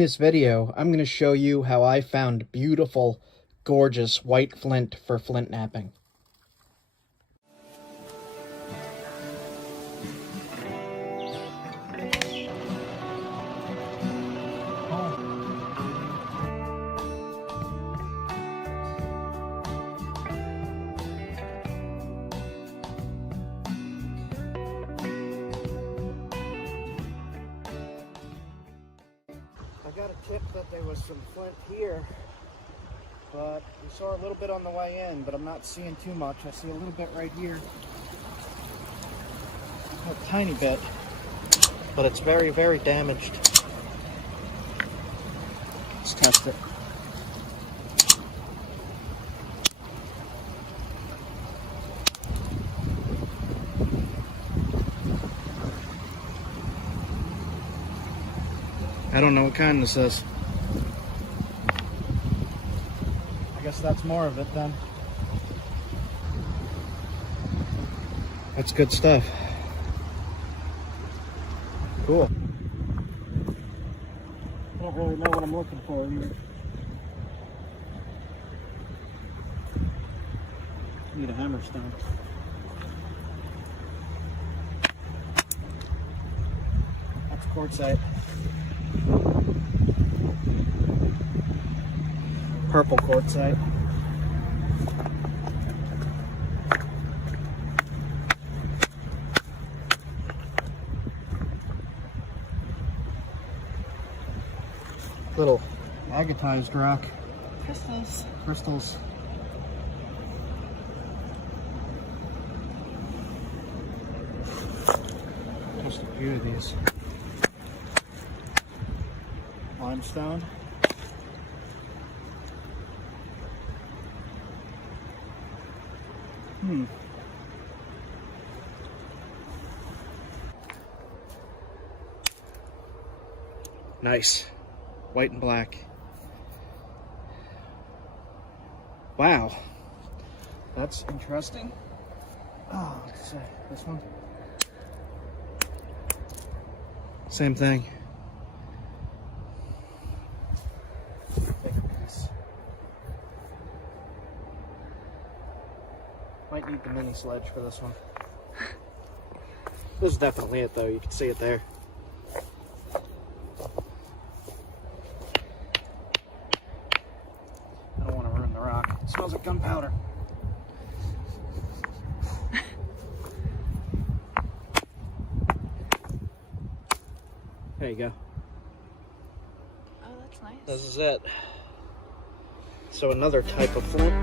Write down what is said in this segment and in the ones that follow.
this video, I'm going to show you how I found beautiful, gorgeous white flint for flint knapping. I got a tip that there was some flint here, but we saw a little bit on the way in, but I'm not seeing too much. I see a little bit right here, a tiny bit, but it's very, very damaged. Let's test it. I don't know what kind this is. I guess that's more of it then. That's good stuff. Cool. I don't really know what I'm looking for here. Need a hammerstone. That's quartzite. Purple quartzite. Little agatized rock. Crystals. Crystals. Just a few of these. Limestone. Nice. White and black. Wow. That's interesting. Oh, let's see. This one. Same thing. Take a piece. Might need the mini sledge for this one. This is definitely it though, you can see it there. I don't want to ruin the rock. It smells like gunpowder. There you go. Oh, that's nice. This is it. So another type of flint.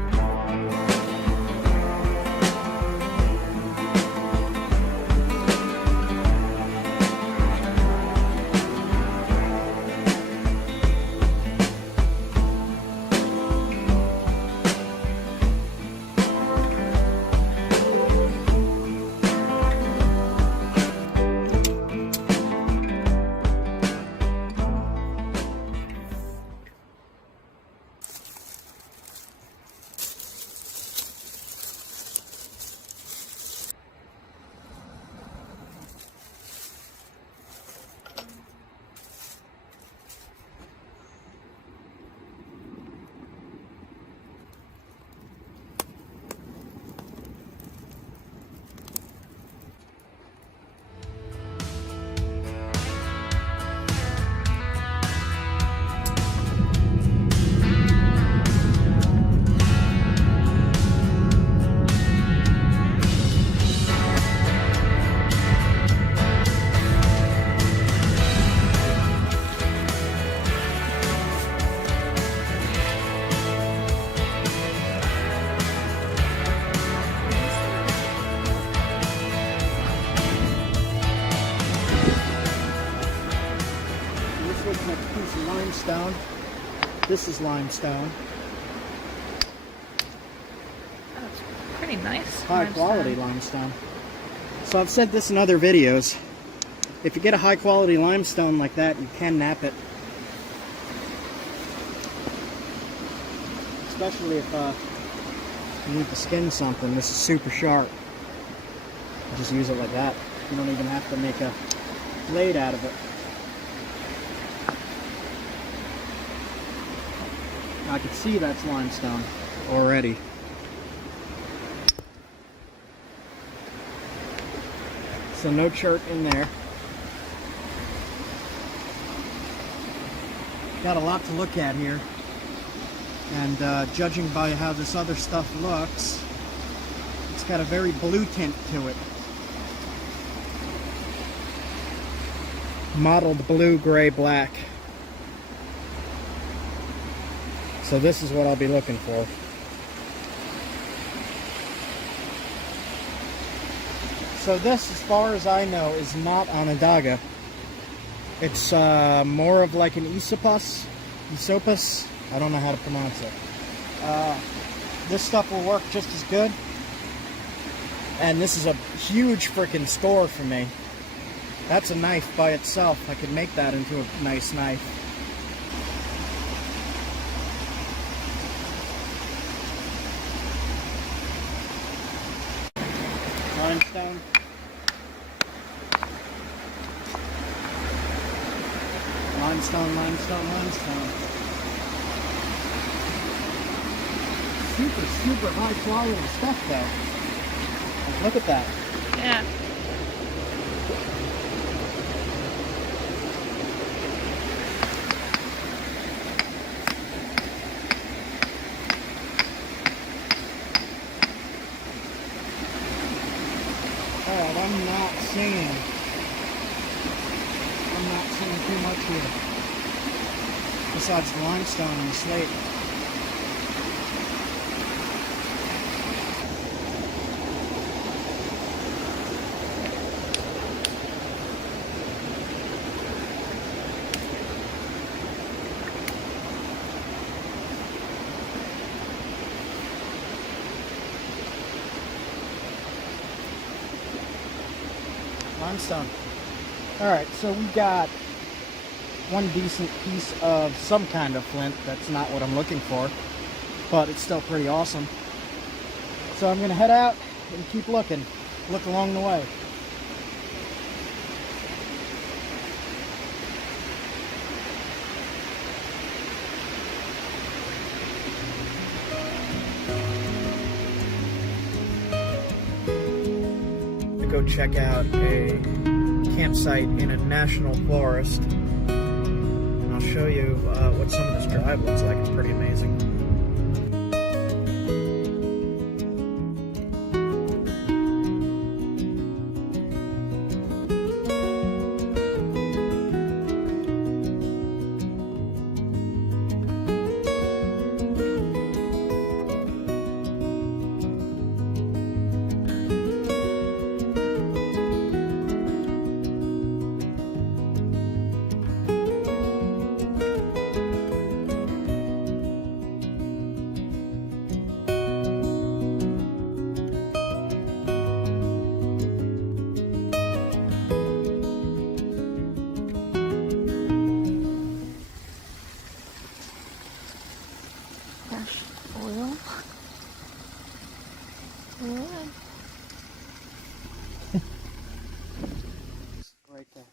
Limestone. This is limestone. Oh, it's pretty nice. High quality limestone. So I've said this in other videos. If you get a high quality limestone like that, you can knap it. Especially if you need to skin something. This is super sharp. Just use it like that. You don't even have to make a blade out of it. I can see that's limestone already. So no chert in there. Got a lot to look at here. And judging by how this other stuff looks, it's got a very blue tint to it. Mottled blue, gray, black. So this is what I'll be looking for. So this, as far as I know, is not Onondaga. It's more of like an Esopus. I don't know how to pronounce it. This stuff will work just as good. And this is a huge freaking score for me. That's a knife by itself. I could make that into a nice knife. Limestone. Limestone. Super high quality stuff though. Like, look at that. Yeah. Alright, I'm not seeing too much here. Besides the limestone and the slate. Limestone. Alright, so we got one decent piece of some kind of flint. That's not what I'm looking for, but it's still pretty awesome. So I'm going to head out and keep looking. Look along the way. Go check out a campsite in a national forest, and I'll show you what some of this drive looks like. It's pretty amazing. Right there.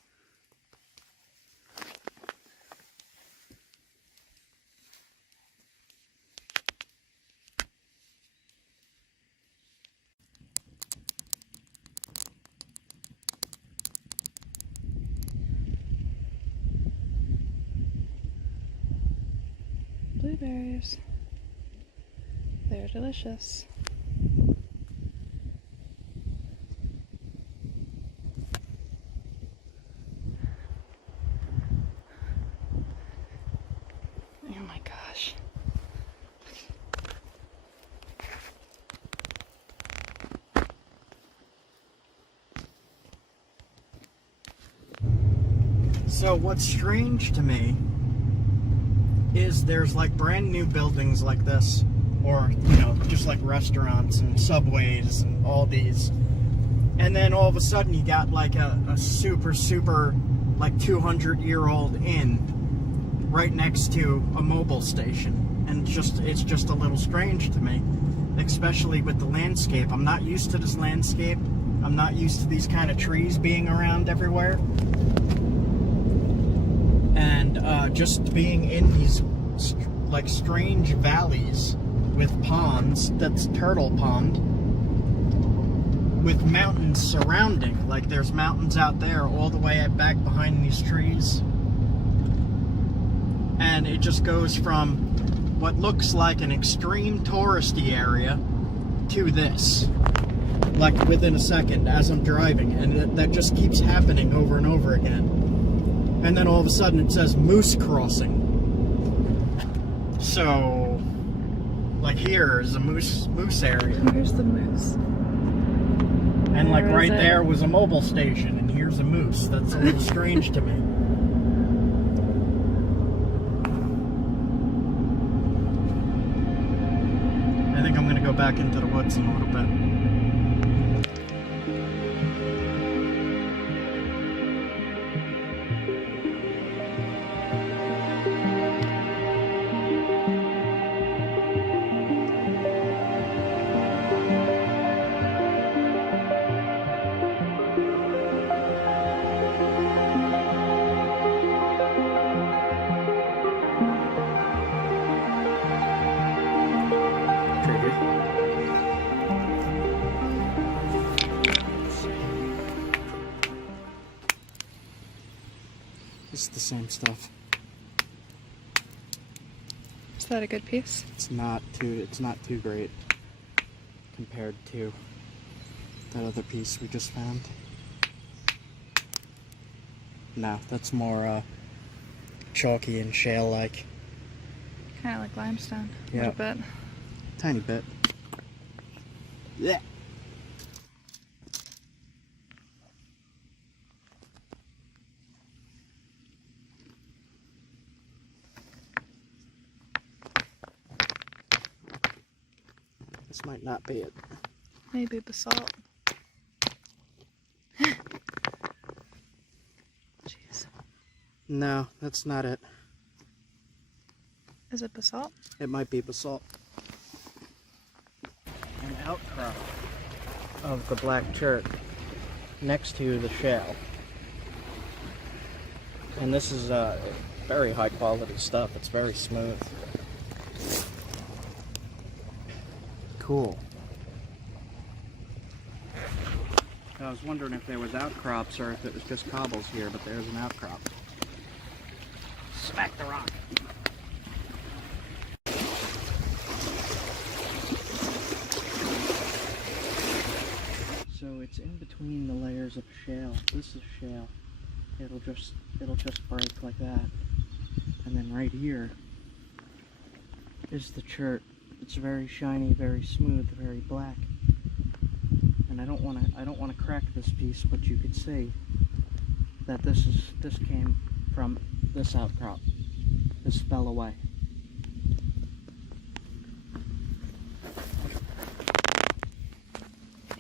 Blueberries. They're delicious. Oh my gosh. So what's strange to me is there's like brand new buildings like this, or you know, just like restaurants and subways and all these, and then all of a sudden you got like a super like 200-year-old inn right next to a mobile station, and it's just a little strange to me, especially with the landscape. I'm not used to this landscape. I'm not used to these kind of trees being around everywhere. And just being in these like strange valleys with ponds. That's Turtle Pond. With mountains surrounding. Like there's mountains out there all the way back behind these trees. And it just goes from what looks like an extreme touristy area to this. Like within a second as I'm driving. And that just keeps happening over and over again. And then all of a sudden it says Moose Crossing. So, like here is a moose area. Here's the moose. And like Where right is it? there was a mobile station, and here's a moose. That's a little strange to me. I think I'm gonna go back into the woods in a little bit. It's the same stuff. Is that a good piece? It's not too great compared to that other piece we just found. No, that's more chalky and shale-like. Kind of like limestone. A Yeah. little bit. Tiny bit. Yeah. This might not be it. Maybe basalt. Jeez. No, that's not it. Is it basalt? It might be basalt. An outcrop of the black chert next to the shale. And this is very high quality stuff. It's very smooth. Cool. I was wondering if there was outcrops or if it was just cobbles here, but there's an outcrop. Smack the rock. So it's in between the layers of shale. This is shale. It'll just break like that. And then right here is the chert. It's very shiny, very smooth, very black. And I don't want to crack this piece, but you could see that this came from this outcrop. This fell away.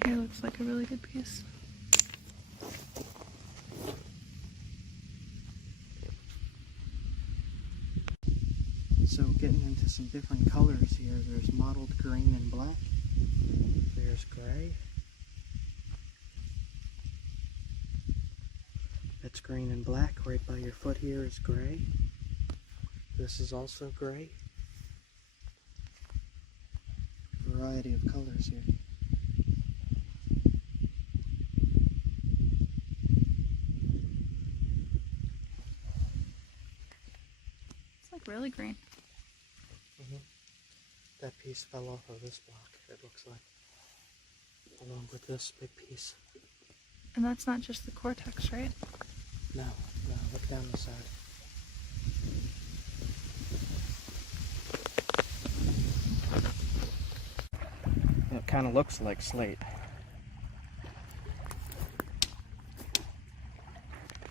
Here looks like a really good piece. So getting into some different colors here. There's mottled green and black. There's gray. That's green and black. Right by your foot here is gray. This is also gray. Variety of colors here. It's like really green. That piece fell off of this block, it looks like. Along with this big piece. And that's not just the cortex, right? No, look down the side. It kind of looks like slate.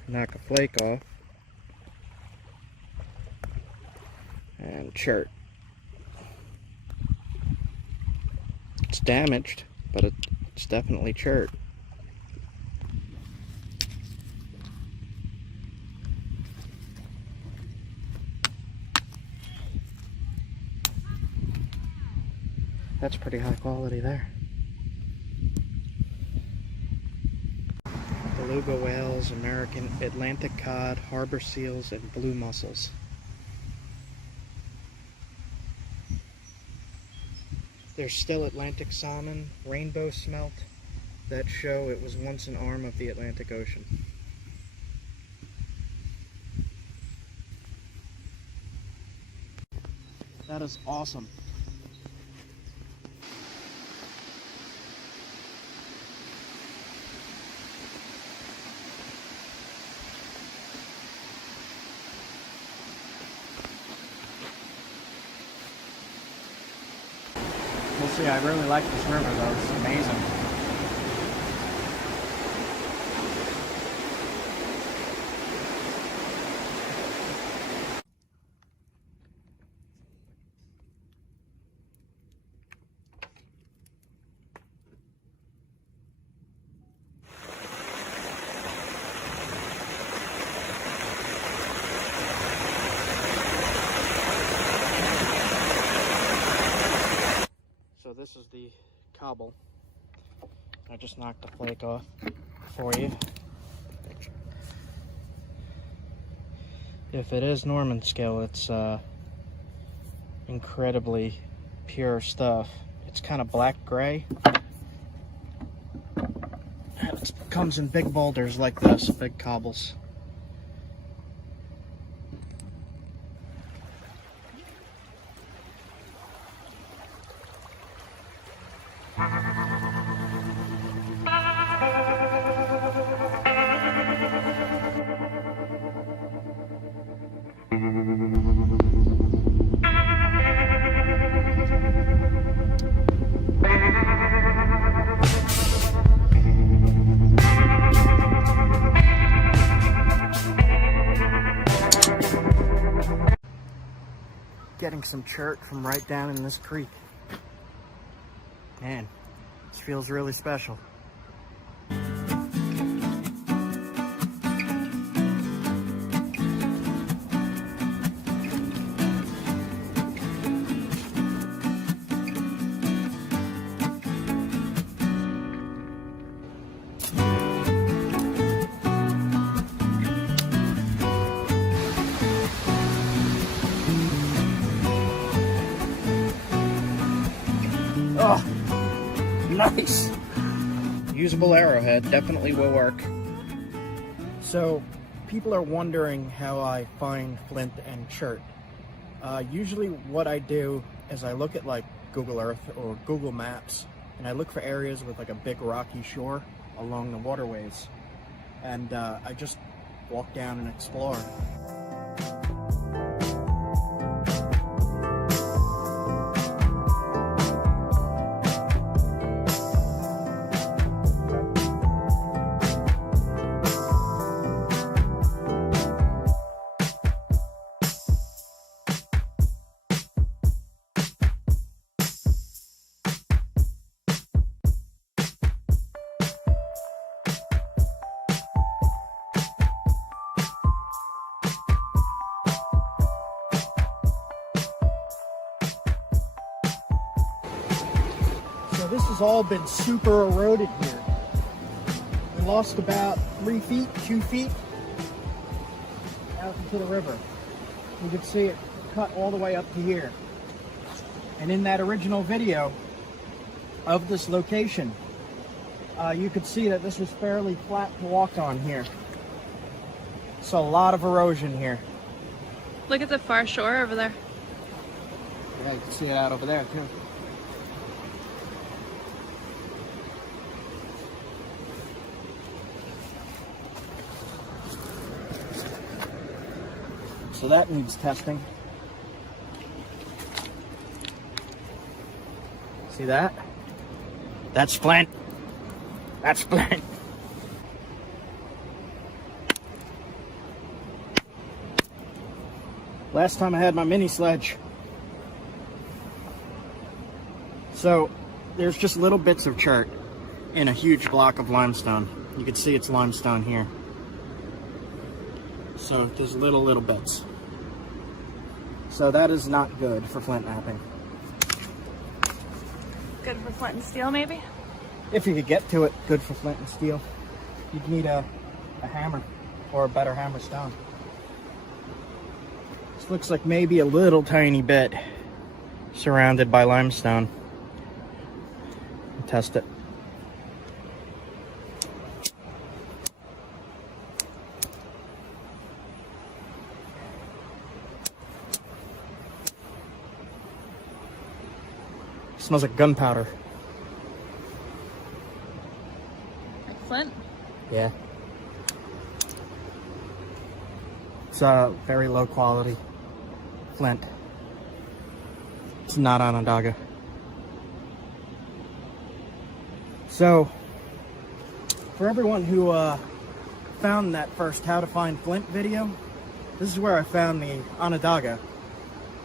Knock a flake off. And chert. It's damaged, but it's definitely chert. That's pretty high quality there. Beluga whales, American Atlantic cod, harbor seals, and blue mussels. There's still Atlantic salmon, rainbow smelt that show it was once an arm of the Atlantic Ocean. That is awesome. We'll see, I really like this river though, it's amazing. So this is the cobble. I just knocked the flake off for you. If it is Norman scale, it's incredibly pure stuff. It's kind of black gray. It comes in big boulders like this, big cobbles. Getting some chert from right down in this creek. Man, this feels really special. Oh, nice. Usable arrowhead, definitely will work. So, people are wondering how I find flint and chert. Usually what I do is I look at like Google Earth or Google Maps, and I look for areas with like a big rocky shore along the waterways. And I just walk down and explore. So this has all been super eroded here. We lost about 3 feet, 2 feet out into the river. You can see it cut all the way up to here. And in that original video of this location, you could see that this was fairly flat to walk on here. So a lot of erosion here. Look at the far shore over there. Yeah, you can see it out over there too. So that needs testing. See that? That's Flint. That's Flint. Last time I had my mini sledge. So there's just little bits of chert in a huge block of limestone. You can see it's limestone here. So there's little bits. So that is not good for flint knapping. Good for flint and steel, maybe? If you could get to it, good for flint and steel. You'd need a hammer or a better hammer stone. This looks like maybe a little tiny bit surrounded by limestone. test it. Smells like gunpowder. Like Flint? Yeah. It's very low quality flint. It's not Onondaga. So, for everyone who found that first How to Find Flint video, this is where I found the Onondaga.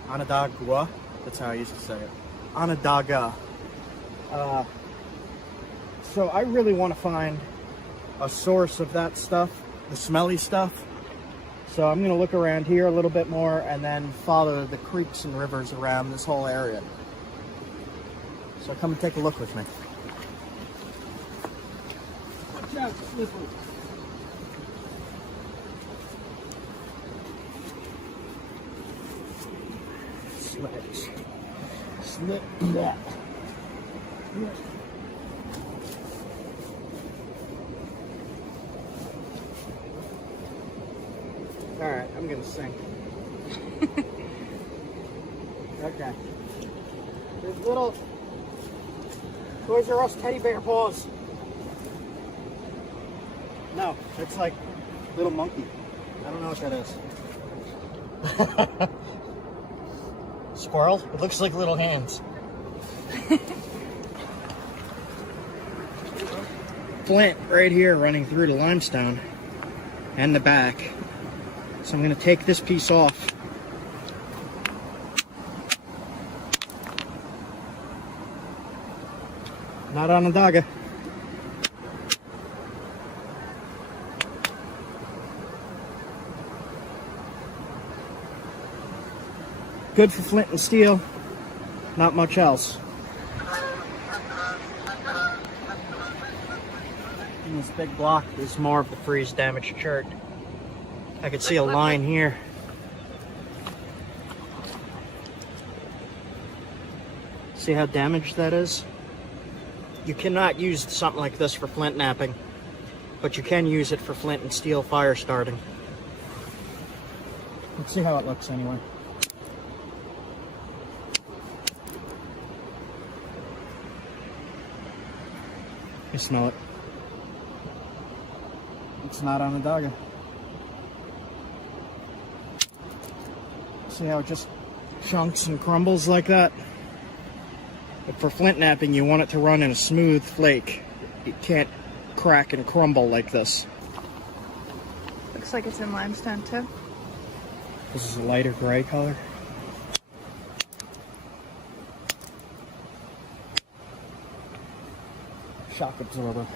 Onondaga, that's how I used to say it. Onondaga. So I really want to find a source of that stuff, the smelly stuff. So I'm going to look around here a little bit more and then follow the creeks and rivers around this whole area. So come and take a look with me. Watch out, it's slippery. Sledge. Slip that. Alright, I'm gonna sink. Okay. There's little Toys R Us teddy bear paws. No, it's like little monkey. I don't know what that is. Squirrel? It looks like little hands. Flint right here running through the limestone and the back. So I'm going to take this piece off. Not Onondaga. Good for flint and steel, not much else. And this big block is more of the freeze damaged chert. I could see a line here. See how damaged that is? You cannot use something like this for flint knapping, but you can use it for flint and steel fire starting. Let's see how it looks anyway. You smell it. It's not Onondaga. See how it just chunks and crumbles like that? But for flint knapping, you want it to run in a smooth flake. It can't crack and crumble like this. Looks like it's in limestone too. This is a lighter gray color. Shock absorber.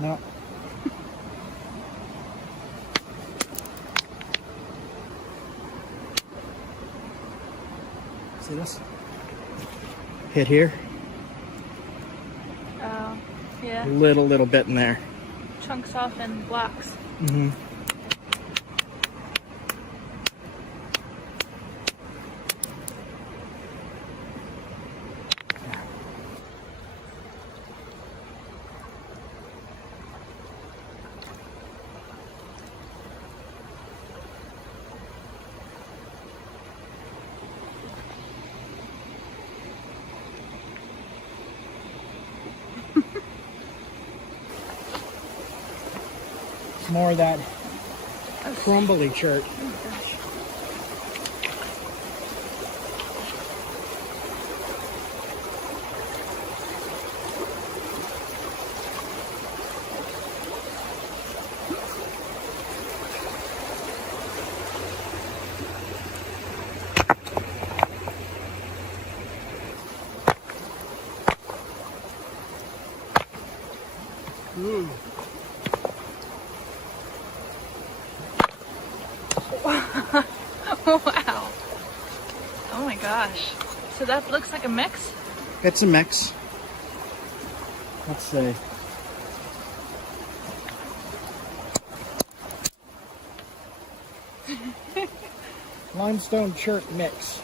No. See this? Hit here. Oh, yeah. A little bit in there. Chunks off in blocks. Mm-hmm. More of that crumbly chert. Oh gosh. Wow. Oh my gosh. So that looks like a mix? It's a mix. Let's see. Limestone chert mix.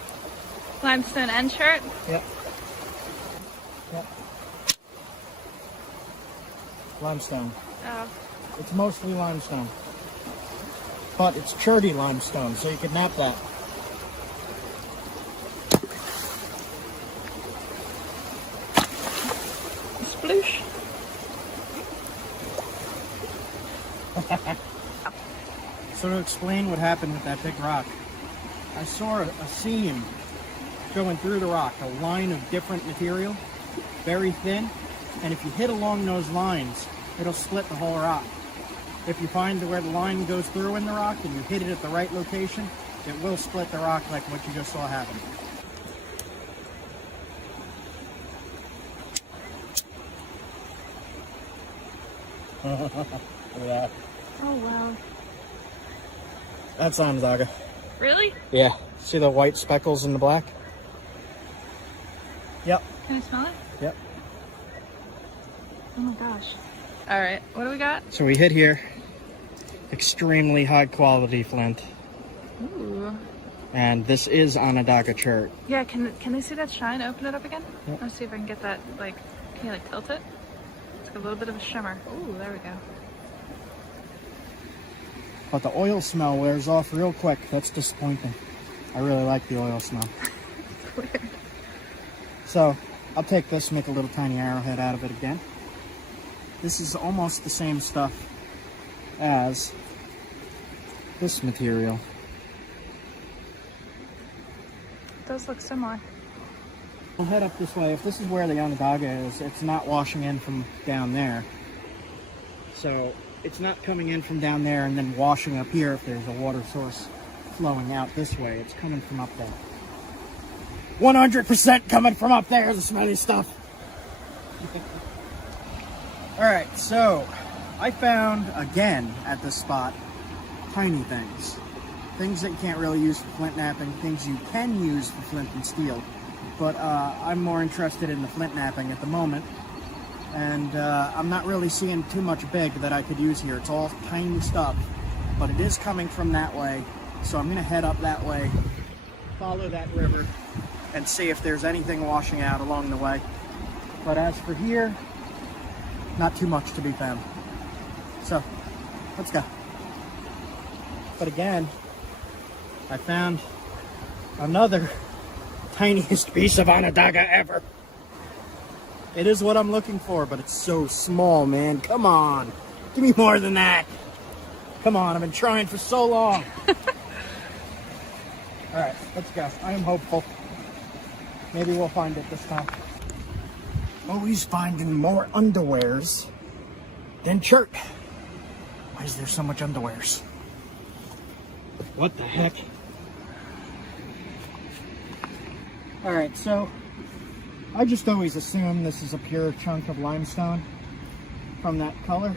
Limestone and chert? Yep. Yep. Limestone. Oh. It's mostly limestone. But it's cherty limestone, so you could knap that. Sploosh. So to explain what happened with that big rock, I saw a seam going through the rock, a line of different material, very thin, and if you hit along those lines, it'll split the whole rock. If you find where the line goes through in the rock and you hit it at the right location, it will split the rock like what you just saw happen. Look at that. Oh wow. That's Onondaga. Really? Yeah. See the white speckles in the black? Yep. Can I smell it? Yep. Oh my gosh. Alright, what do we got? So we hit here. Extremely high quality flint. Ooh. And this is Onondaga chert. Yeah, can they see that shine? Open it up again? Yep. Let's see if I can get that, like, can you like tilt it? It's like a little bit of a shimmer. Ooh, there we go. But the oil smell wears off real quick. That's disappointing. I really like the oil smell. It's weird. So I'll take this, make a little tiny arrowhead out of it again. This is almost the same stuff as this material. It does look similar. I'll head up this way. If this is where the Onondaga is, it's not washing in from down there. So it's not coming in from down there and then washing up here if there's a water source flowing out this way. It's coming from up there. 100% coming from up there, the smelly stuff. Alright, so I found, again, at this spot, tiny things. Things that you can't really use for flint knapping, things you can use for flint and steel. But I'm more interested in the flint knapping at the moment. And I'm not really seeing too much big that I could use here. It's all tiny stuff. But it is coming from that way. So I'm going to head up that way, follow that river, and see if there's anything washing out along the way. But as for here, not too much to be found. So, let's go. But again, I found another tiniest piece of Onondaga ever. It is what I'm looking for, but it's so small, man. Come on. Give me more than that. Come on, I've been trying for so long. Alright, let's go. I am hopeful. Maybe we'll find it this time. Always finding more underwears than chert. Why is there so much underwears? What the heck? Alright, so I just always assume this is a pure chunk of limestone from that color.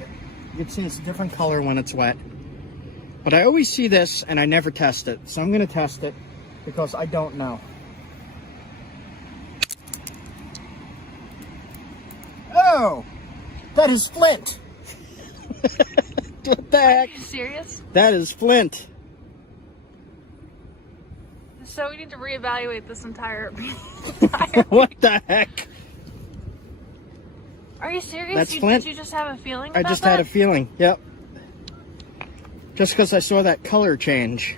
You can see it's a different color when it's wet. But I always see this and I never test it. So I'm going to test it because I don't know. Oh! That is flint! What the heck? Are you serious? That is flint. So we need to reevaluate this entire... What the heck? Are you serious? That's flint. Did you just have a feeling I about just that? had a feeling, yep. Just because I saw that color change.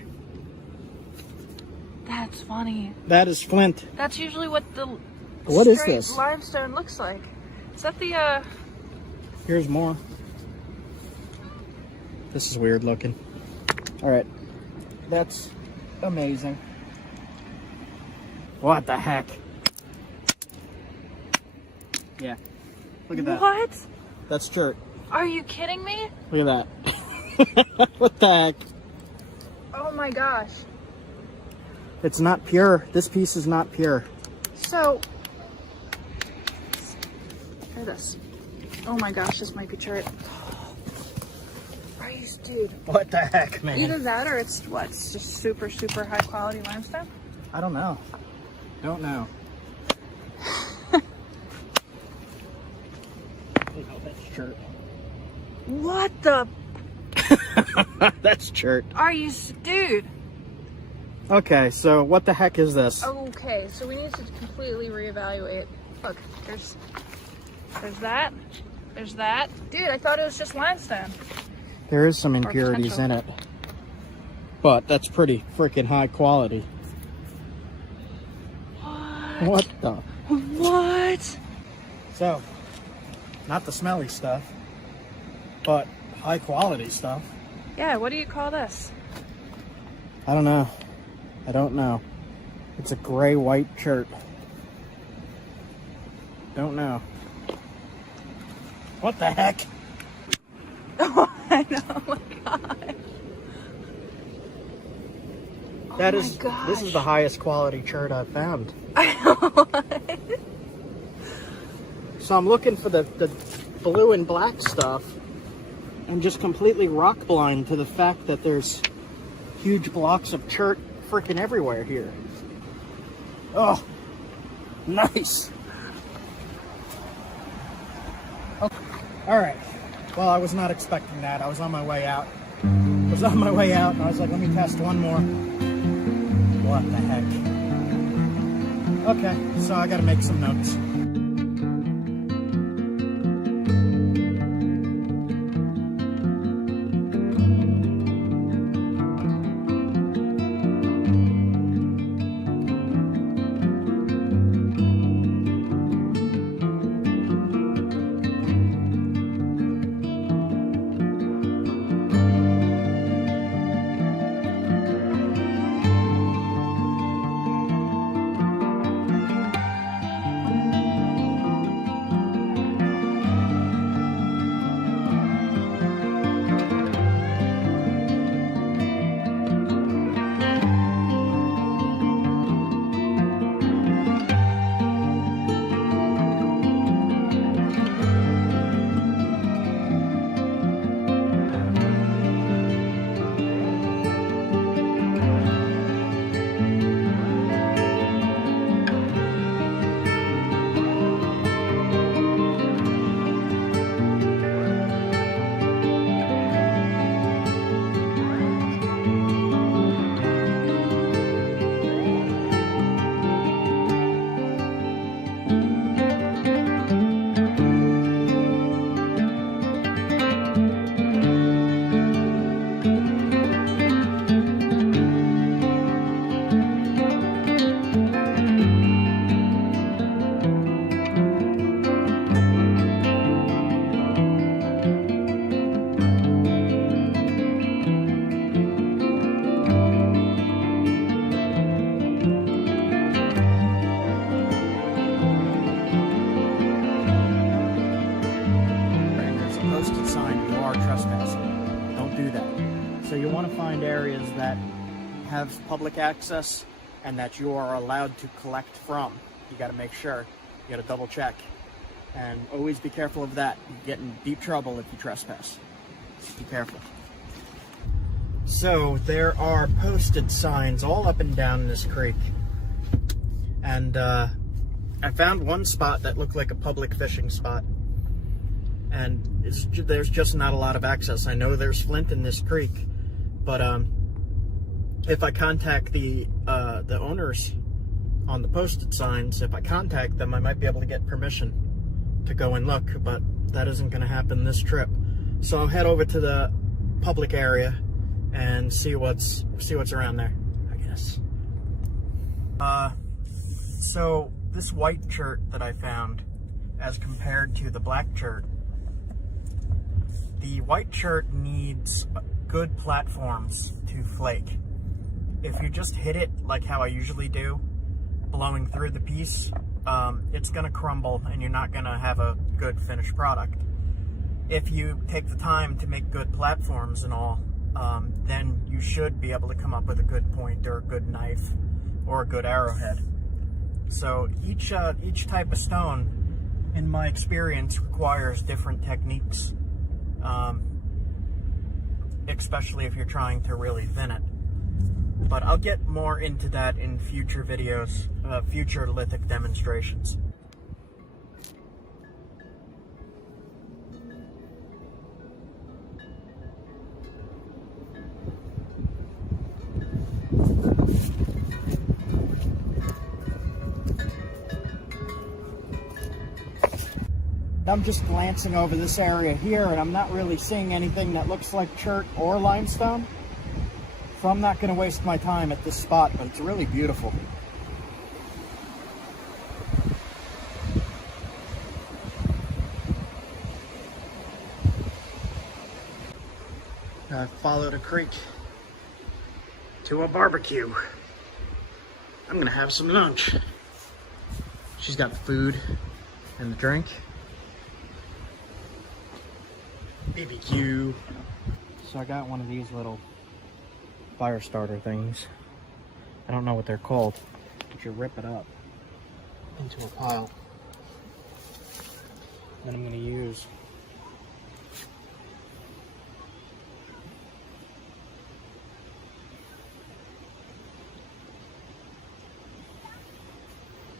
That's funny. That is flint. That's usually what the What is straight this? limestone looks like. Is that the, Here's more. This is weird looking. Alright. That's amazing. What the heck? Yeah. Look at that. What? That's chert. Are you kidding me? Look at that. What the heck? Oh my gosh. It's not pure. This piece is not pure. So, try this. Oh my gosh, this might be chert. Are you, dude? What the heck, man? Either that or it's what? It's just super, super high quality limestone? I don't know. Don't know. That's chert. What the? That's chert. Are you, dude? Okay, so what the heck is this? Okay, so we need to completely reevaluate. Look, there's that. There's that. Dude, I thought it was just limestone. There is some impurities in it, but that's pretty freaking high quality. What the? What? So, not the smelly stuff, but high quality stuff. Yeah, what do you call this? I don't know. I don't know. It's a gray-white chert. Don't know. What the heck? I know, oh my god. That oh is, my gosh. this is the highest quality chert I've found. I know. So I'm looking for the blue and black stuff. I'm just completely rock blind to the fact that there's huge blocks of chert freaking everywhere here. Oh, nice. Okay. All right. Well, I was not expecting that. I was on my way out. And I was like, let me test one more. What the heck? Okay, so I gotta make some notes. So you want to find areas that have public access and that you are allowed to collect from. You got to make sure. You got to double check. And always be careful of that. You get in deep trouble if you trespass. Be careful. So there are posted signs all up and down this creek. And I found one spot that looked like a public fishing spot. And there's just not a lot of access. I know there's Flint in this creek, but if I contact the owners on the posted signs, if I contact them, I might be able to get permission to go and look, but that isn't going to happen this trip. So I'll head over to the public area and see what's around there, I guess. So this white chert that I found, as compared to the black chert, the white chert needs good platforms to flake. If you just hit it like how I usually do, blowing through the piece, it's going to crumble and you're not going to have a good finished product. If you take the time to make good platforms and all, then you should be able to come up with a good point or a good knife or a good arrowhead. So each type of stone, in my experience, requires different techniques, especially if you're trying to really thin it. But I'll get more into that in future videos, future lithic demonstrations. I'm just glancing over this area here, and I'm not really seeing anything that looks like chert or limestone. So I'm not going to waste my time at this spot, but it's really beautiful. I followed a creek to a barbecue. I'm gonna have some lunch. She's got food and the drink. BBQ. So I got one of these little fire starter things. I don't know what they're called, but you rip it up into a pile. Then I'm gonna use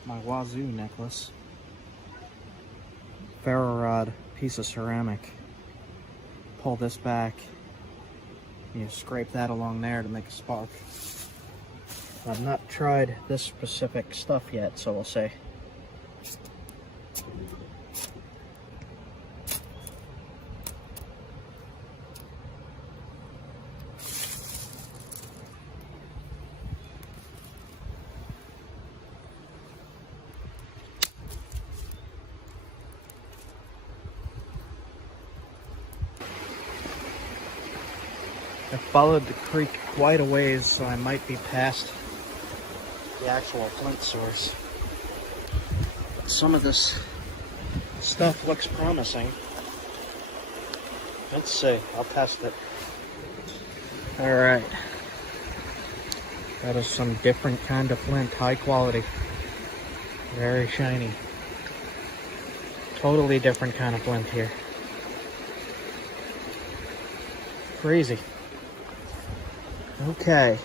my wazoo necklace, ferro rod, piece of ceramic. Pull this back, you scrape that along there to make a spark. I've not tried this specific stuff yet, so we'll see. I followed the creek quite a ways, so I might be past the actual Flint source. But some of this stuff looks promising. Let's see, I'll test it. Alright. That is some different kind of flint, high quality. Very shiny. Totally different kind of flint here. Crazy. Okay.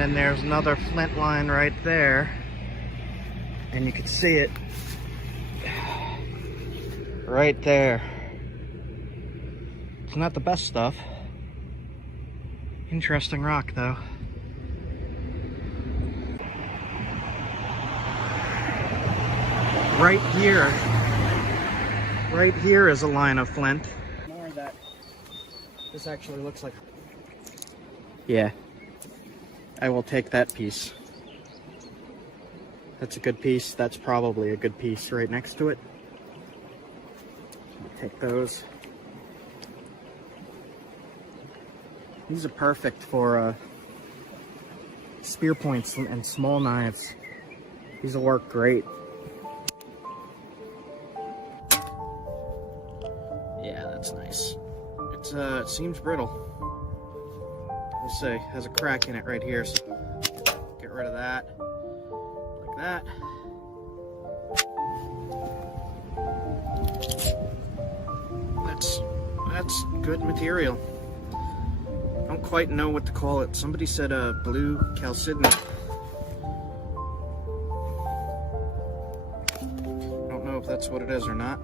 then there's another Flint line right there, and you can see it right there. It's not the best stuff. Interesting rock though. Right here is a line of flint. More of that. This actually looks like... Yeah. I will take that piece. That's a good piece. That's probably a good piece right next to it. Take those. These are perfect for spear points and small knives. These will work great. Yeah, that's nice. It's it seems brittle. We'll see. It has a crack in it right here, so get rid of that. Like that. that's good material. Don't quite know what to call it. Somebody said blue chalcedony. Don't know if that's what it is or not.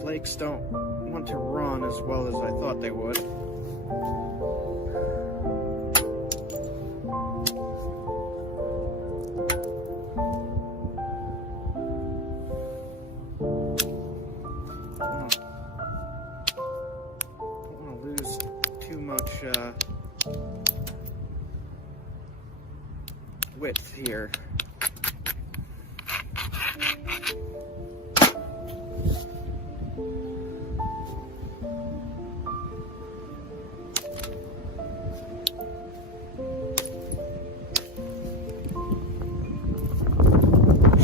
Flakes don't want to run as well as I thought they would. Width here.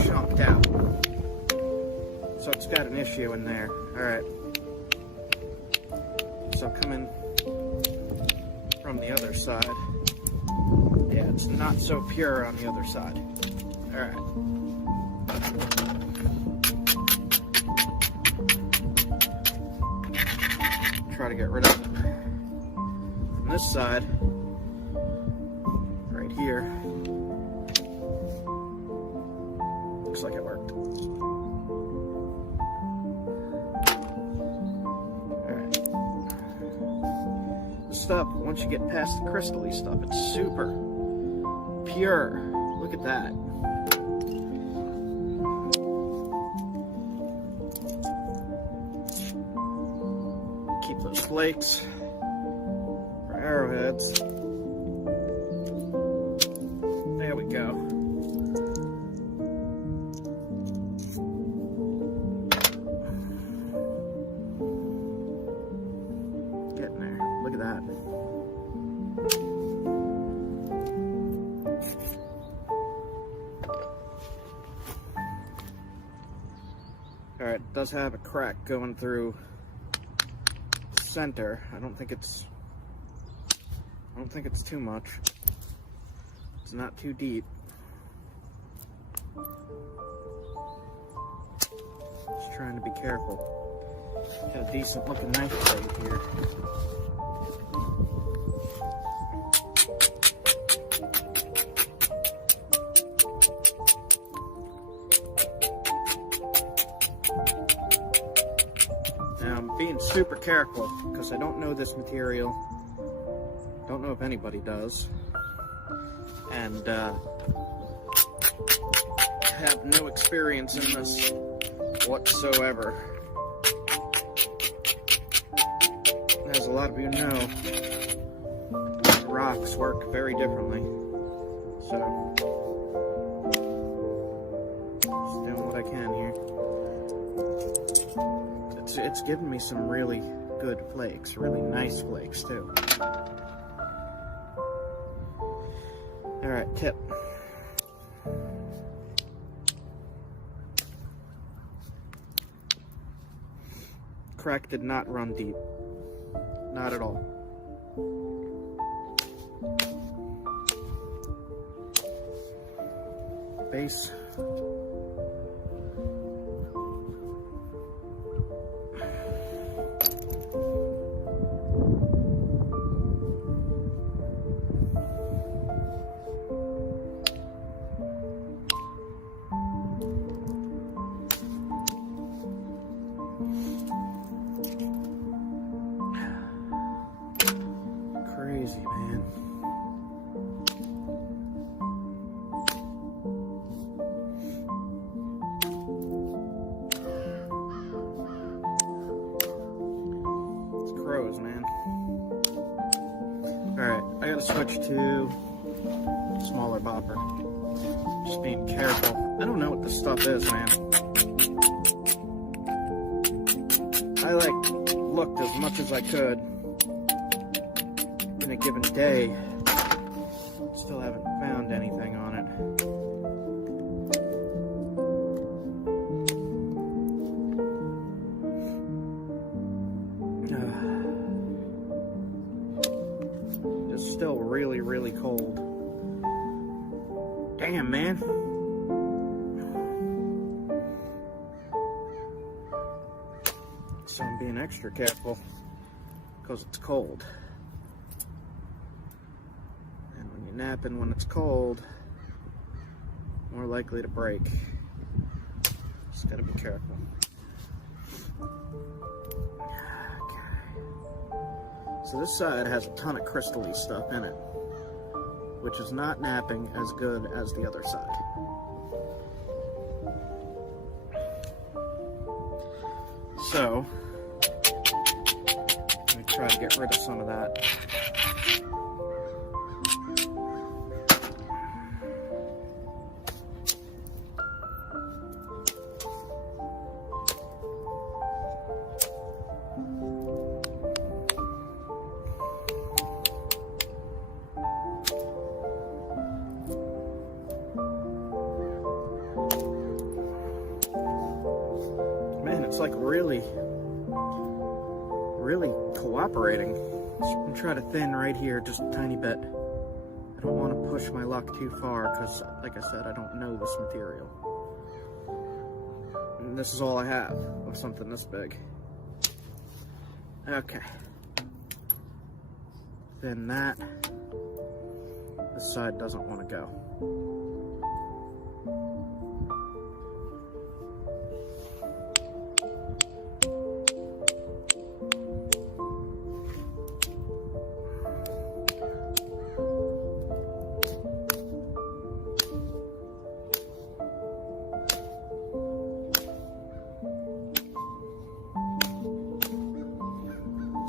Chunked out. So it's got an issue in there. Alright. So coming from the other side. Yeah, it's not so pure on the other side. Alright. Try to get rid of it. From this side, right here, looks like it worked. Alright. This stuff, once you get past the crystally stuff, it's super pure. Look at that. Keep those flakes for arrowheads. There we go. Getting there. Look at that. Alright, it does have a crack going through the center. I don't think it's too much. It's not too deep. Just trying to be careful. Got a decent looking knife blade here. Being super careful because I don't know this material. Don't know if anybody does. And have no experience in this whatsoever. As a lot of you know, rocks work very differently. So, just doing what I can here. It's given me some really good flakes, really nice flakes too. Alright, tip. Crack did not run deep. Not at all. Base. Crazy, man. It's crows, man. Alright, I gotta switch to smaller bopper. Just being careful. I don't know what this stuff is, man. I looked as much as I could in a given day. Still haven't found anything on it. It's still really, really cold. Damn, man. so I'm being extra careful because it's cold. And when you're napping when it's cold, more likely to break. Just gotta be careful. Okay. So this side has a ton of crystally stuff in it, which is not napping as good as the other side. So, I'm going to try to get rid of some of that. Man, it's like really cooperating. I'm trying to thin right here just a tiny bit. I don't want to push my luck too far because, like I said, I don't know this material. And this is all I have of something this big. Okay. Thin that. This side doesn't want to go.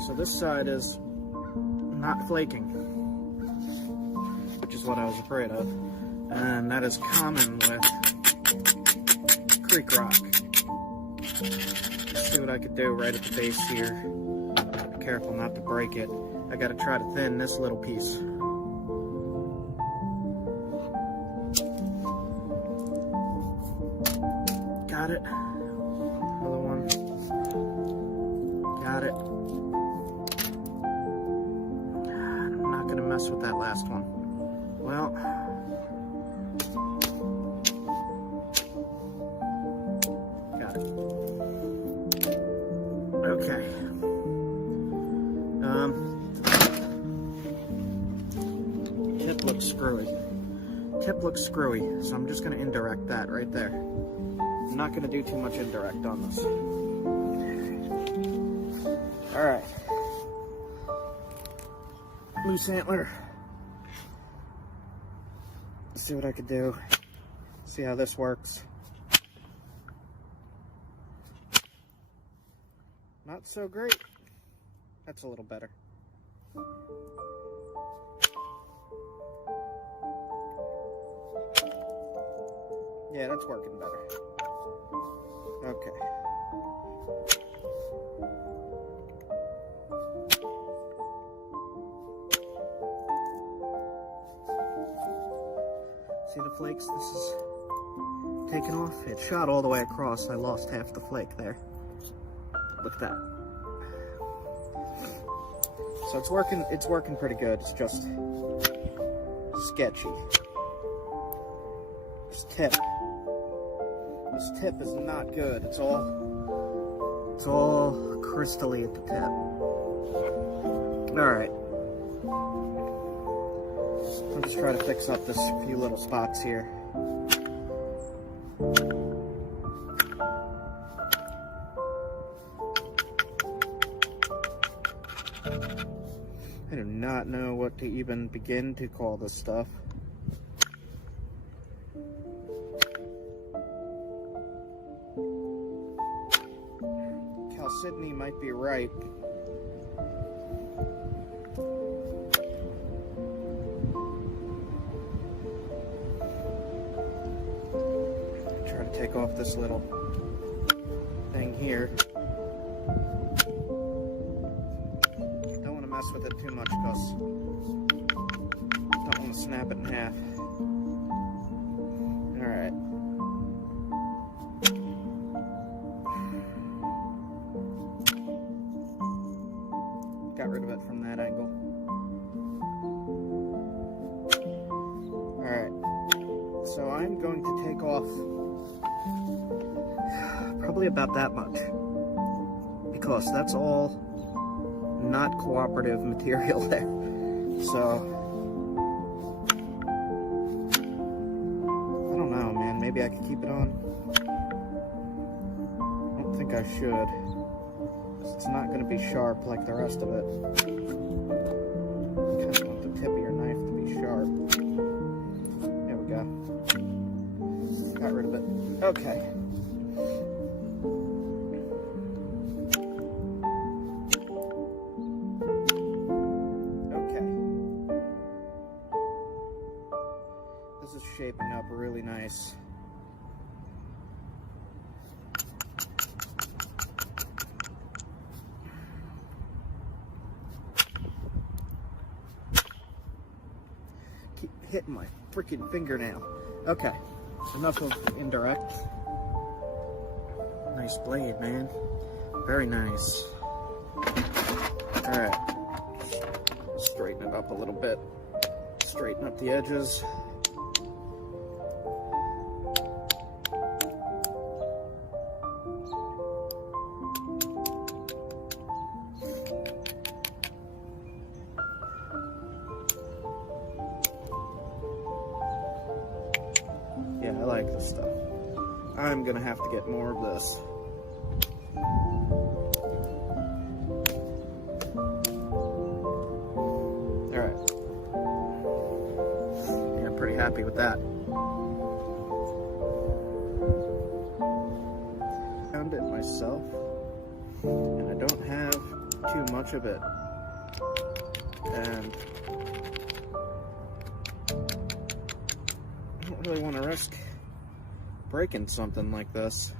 So this side is not flaking, which is what I was afraid of, and that is common with creek rock. Let's see what I could do right at the base here. Be careful not to break it. I gotta try to thin this little piece. Got it. Another one. Got it. I'm not gonna mess with that last one. Well, got it. Okay. Tip looks screwy. Tip looks screwy, so I'm just gonna indirect that right there. I'm not gonna do too much indirect on this. All right. Loose antler. Let's see what I could do. See how this works. Not so great. That's a little better. Yeah, that's working better. Okay. See the flakes? This is taken off. It shot all the way across. I lost half the flake there. Look at that. So it's working pretty good. It's just sketchy. This tip is not good. It's all crystally at the tip. All right. I'll just try to fix up this few little spots here. I do not know what to even begin to call this stuff. Chalcedony might be right. Try to take off this little thing here. Don't want to mess with it too much because don't want to snap it in half. Alright. Got rid of it from that angle. Alright. So I'm going to take off probably about that much. because that's all not cooperative material there. So, I don't know, man. Maybe I could keep it on. I don't think I should. It's not going to be sharp like the rest of it. You kind of want the tip of your knife to be sharp. There we go. Got rid of it. Okay. This is shaping up really nice. Keep hitting my freaking fingernail. Okay, enough of indirect. Nice blade, man. Very nice. Alright. Straighten it up a little bit. Straighten up the edges. Yeah, I like this stuff. I'm gonna have to get more of this. Alright. Yeah, I'm pretty happy with that. Found it myself, and I don't have too much of it. And I don't really want to risk breaking something like this.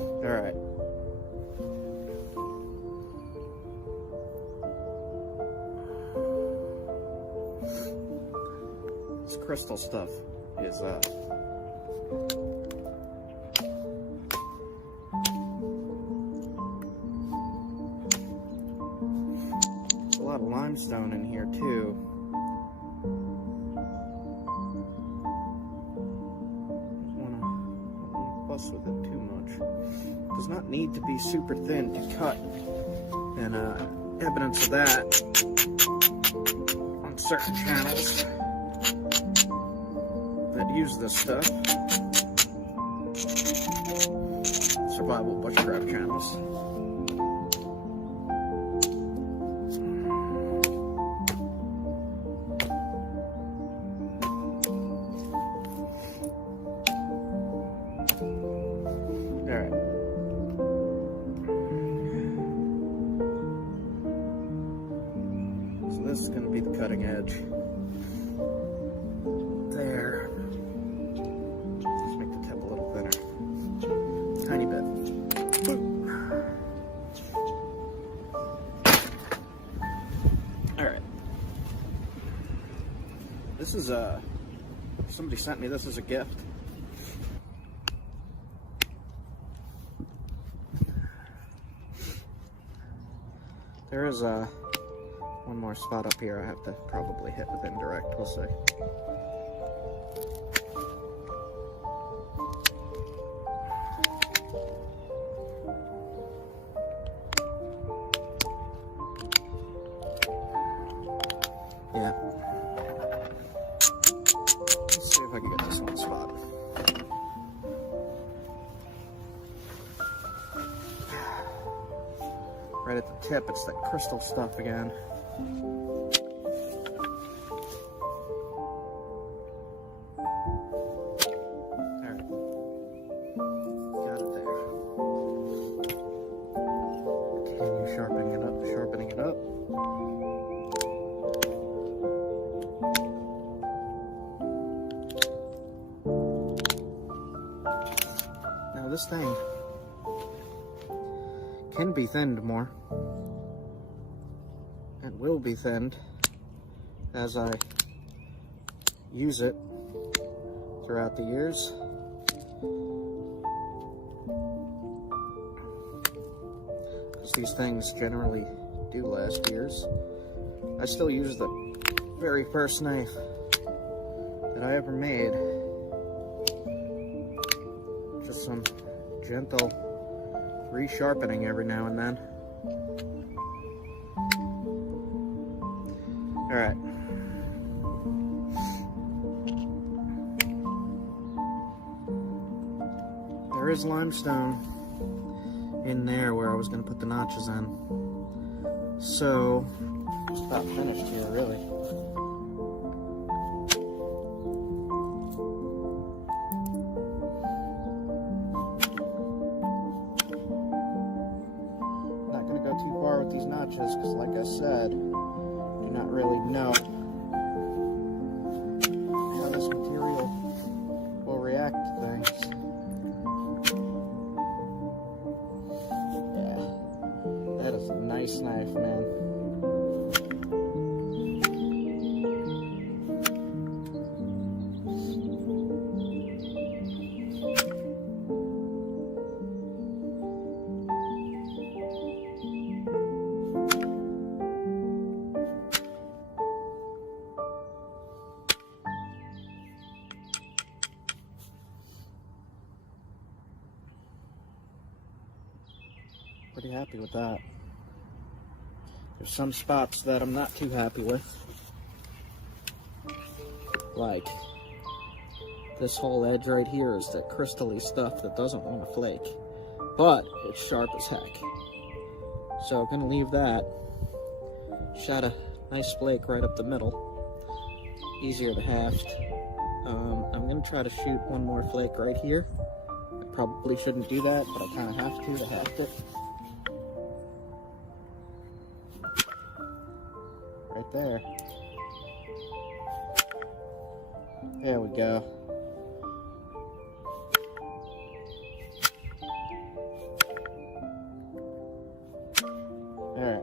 Alright. This crystal stuff is a lot of limestone in here too. Don't wanna fuss with it too much. Does not need to be super thin to cut, and evidence of that on certain channels that use this stuff. Survival bushcraft channels. Alright. So this is going to be the cutting edge. There. Just make the tip a little thinner. Tiny bit. Alright. This is somebody sent me this as a gift. There is one more spot up here I have to probably hit with indirect, we'll see. Yeah. Let's see if I can get this one spot. Right at the tip, it's that crystal stuff again. Alright. Got it there. Continue sharpening it up, sharpening it up. Now this thing can be thinned more, and will be thinned as I use it throughout the years. Because these things generally do last years. I still use the Very first knife that I ever made. Just some gentle resharpening every now and then. All right. There is limestone in there where I was going to put the notches in. So, it's about finished here, really. Not going to go too far with these notches because, like I said, do not really know how this material will react to things. That is a nice knife, man. Pretty happy with that. There's some spots that I'm not too happy with. Like this whole edge right here is the crystally stuff that doesn't want to flake. But it's sharp as heck. So I'm gonna leave that. Shot a nice flake right up the middle. Easier to haft. I'm gonna try to shoot one more flake right here. I probably shouldn't do that, but I kind of have to haft it. Right there. There we go. Alright.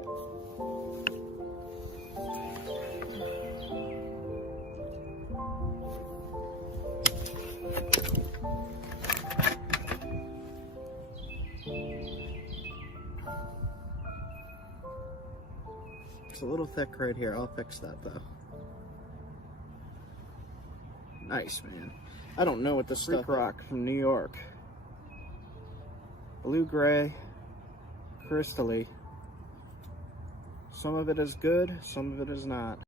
It's a little thick right here. I'll fix that though. Nice, man. I don't know what this stuff. Rock from New York. Blue-gray, crystally. Some of it is good, some of it is not.